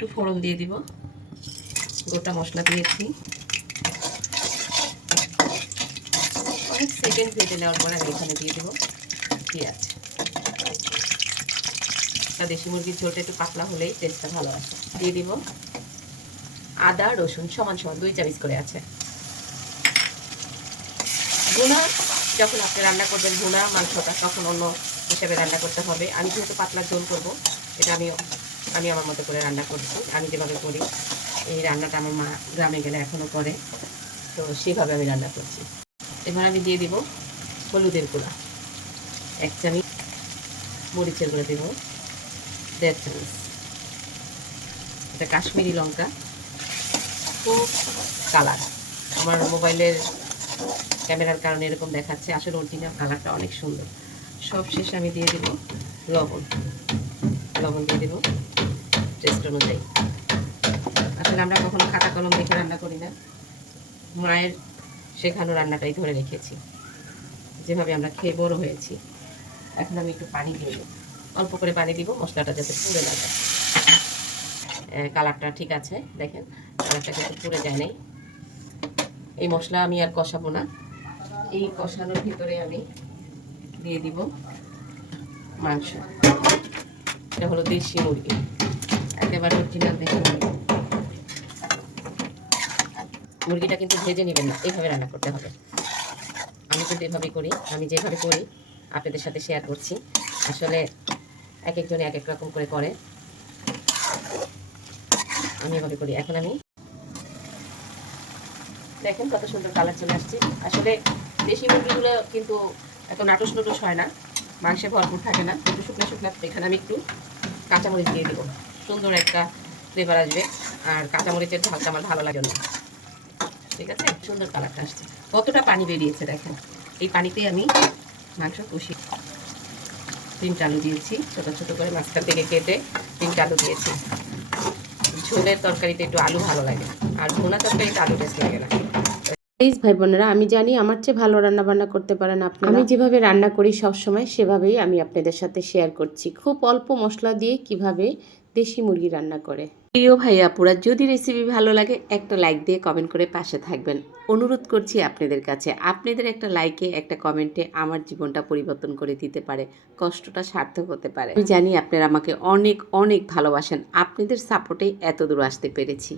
একটু ফোড়ন দিয়ে দিব, গোটা মশলা দিয়েছি। অনেক সেকেন্ড ভেজে নেওয়ার পর আমি এখানে দিয়ে দিব পেঁয়াজ। দেশি মুরগির ঝোলটা একটু পাতলা হলেই টেস্টটা ভালো আসে। দিয়ে দিব আদা রসুন সমান সমান 2 চামচ করে আছে। ভুনা যখন আপনি রান্না করবেন ভুনা মাংসটা, তখন অন্য হিসেবে রান্না করতে হবে। আমি যেহেতু পাতলা ঝোল করব, এটা আমি আমার মতো করে রান্না করছি। আমি যেভাবে করি, এই রান্নাটা আমার মা গ্রামে গেলে এখনও করে, তো সেভাবে আমি রান্না করছি। এবার আমি দিয়ে দিব হলুদের গুঁড়া 1 চামচ, মরিচের গুঁড়া দেব 1.5 চামচ, এটা কাশ্মীরি লঙ্কা, খুব কালার। আমার মোবাইলের ক্যামেরার কারণে এরকম দেখাচ্ছে, আসলে অরিজিনাল কালারটা অনেক সুন্দর। সব শেষে আমি দিয়ে দেব লবণ দিয়ে দেব টেস্ট অনুযায়ী। আসলে আমরা কখনো খাতা কলম দেখে রান্না করি না, মায়ের শেখানো রান্নাটাই ধরে রেখেছি, যেভাবে আমরা খেয়ে বড় হয়েছি। এখন আমি একটু পানি দিয়ে দেব, অল্প করে পানি দিব, মশলাটা যাতে পুড়ে না যায়। কালারটা ঠিক আছে, দেখেন কালারটা কিন্তু পুড়ে যায় নাই। এই মশলা আমি আর কষাবো না, এই কষানোর ভিতরে আমি দিয়ে দিব মাংস। এটা হলো দেশি মুরগি, একেবারে অরিজিনাল দেশি মুরগি। মুরগিটা কিন্তু ভেজে নেবেন না, এইভাবে রান্না করতে হবে। আমি কিন্তু এভাবেই করি, আমি যেভাবে করি আপনাদের সাথে শেয়ার করছি। আসলে এক একজনে এক এক রকম করে আমি এভাবে করি। এখন আমি দেখেন কত সুন্দর কালার চলে আসছে। আসলে দেশি মুরগিগুলো কিন্তু এত নাটুস নুটুস হয় না, মাংসে ভরপুর থাকে না, একটু শুকনো শুকনো। এখানে আমি একটু কাঁচামরিচ দিয়ে দেবো, সুন্দর একটা ফ্লেভার আসবে। আর কাঁচামরিচের ঝালটা আমার ভালো লাগে না, ঠিক আছে। সুন্দর কালারটা আসছে, কতটা পানি বেরিয়েছে দেখেন। এই পানিতেই আমি মাংস কষি। 3টা আলু দিয়েছি, ছোটো ছোটো করে মাঝখান থেকে কেটে 3টা আলু দিয়েছি। ঝোলের তরকারিতে একটু আলু ভালো লাগে, আর ভুনা তরকারিতে আলু টেস্ট লাগে না। প্লিজ ভাই বোনেরা, আমি জানি আমার চেয়ে ভালো রান্না বান্না করতে পারেন আপনারা। আমি যেভাবে রান্না করি সব সময় সেভাবেই আমি আপনাদের সাথে শেয়ার করছি, খুব অল্প মশলা দিয়ে কিভাবে দেশি মুরগি রান্না করে। প্রিয় ভাইয়া আপুরা, যদি রেসিপি ভালো লাগে একটা লাইক দিয়ে কমেন্ট করে পাশে থাকবেন। অনুরোধ করছি আপনাদের কাছে, আপনাদের একটা লাইকে একটা কমেন্টে আমার জীবনটা পরিবর্তন করে দিতে পারে, কষ্টটা সার্থক হতে পারে। আমি জানি আপনারা আমাকে অনেক অনেক ভালোবাসেন, আপনাদের সাপোর্টেই এত দূর আসতে পেরেছি।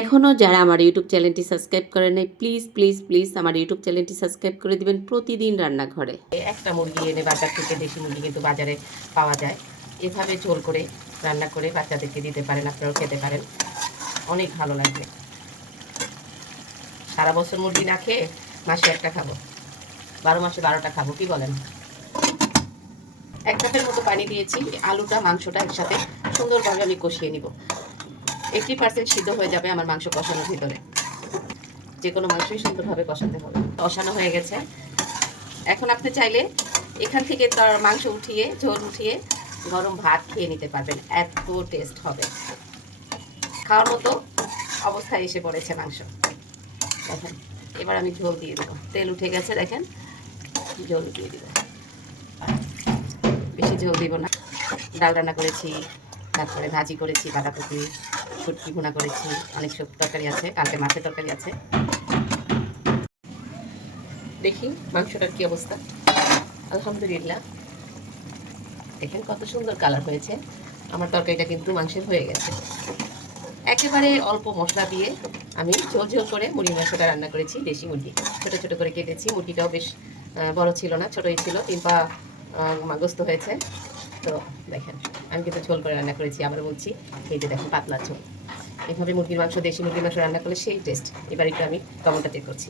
এখনও যারা আমার ইউটিউব চ্যানেলটি সাবস্ক্রাইব করেন নাই, প্লিজ প্লিজ প্লিজ আমার ইউটিউব চ্যানেলটি সাবস্ক্রাইব করে দিবেন। প্রতিদিন রান্নাঘরে একটা মুরগি এনে বাজার থেকে, দেশি মুরগি কিন্তু বাজারে পাওয়া যায়, এভাবে ঝোল করে রান্না করে বাচ্চাদেরকে দিতে পারেন, আপনারাও খেতে পারেন, অনেক ভালো লাগবে। সারা বছর মুরগি না খেয়ে মাসে একটা খাবো, 12 মাসে 12টা খাবো, কি বলেন। 1 কাপের মতো পানি দিয়েছি। আলুটা মাংসটা একসাথে সুন্দরভাবে আমি কষিয়ে নিব। 80% সিদ্ধ হয়ে যাবে আমার মাংস কষানোর ভিতরে। যে কোনো মাংসই সুন্দরভাবে কষাতে হবে। কষানো হয়ে গেছে, এখন আপনি চাইলে এখান থেকে তার মাংস উঠিয়ে, ঝোল উঠিয়ে গরম ভাত খেয়ে নিতে পারবেন, এত টেস্ট হবে। খাওয়ার মতো অবস্থায় এসে পড়েছে মাংস, দেখেন। এবার আমি ঝোল দিয়ে দেবো, তেল উঠে গেছে দেখেন, ঝোল দিয়ে দিব। বেশি ঝোল দিব না। ডাল রান্না করেছি, তারপরে ভাজি করেছি, বাঁধাকপি শুটকি ভুনা করেছি, অনেক সব তরকারি আছে, কালকে মাছের তরকারি আছে। দেখি মাংসটার কি অবস্থা। আলহামদুলিল্লাহ, দেখেন কত সুন্দর কালার হয়েছে। আমার তরকারিটা কিন্তু মাংসের হয়ে গেছে। একেবারে অল্প মশলা দিয়ে আমি ঝোল ঝোল করে মুরগি মাংসটা রান্না করেছি। দেশি মুরগি ছোটো ছোটো করে কেটেছি, মুরগিটাও বেশ বড় ছিল না, ছোটোই ছিল, 3 পা গোস্ত হয়েছে। তো দেখেন আমি কিন্তু ঝোল করে রান্না করেছি, আবার বলছি এই যে দেখেন পাতলা ঝোল। এভাবে মুরগির মাংস, দেশি মুরগির মাংস রান্না করলে সেই টেস্ট। এবার একটু আমি টমেটো চেক করছি,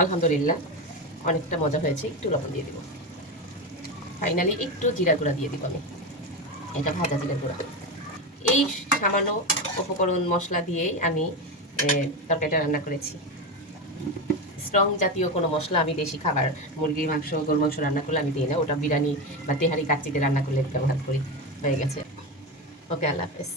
আলহামদুলিল্লাহ অনেকটা মজা হয়েছে। একটু লবণ দিয়ে দিব, ফাইনালি একটু জিরা গুঁড়া দিয়ে দিব আমি, এটা ভাজা জিরা গুঁড়া। এই সামান্য উপকরণ মশলা দিয়েই আমি তরকারিটা রান্না করেছি। স্ট্রং জাতীয় কোনো মশলা আমি দেশি খাবার, মুরগির মাংস, গরুর মাংস রান্না করলে আমি দিই না, ওটা বিরিয়ানি বা তেহারি কাচ্চিতে রান্না করলে ব্যবহার করি। হয়ে গেছে, ওকে, আল্লাহ হাফেজ।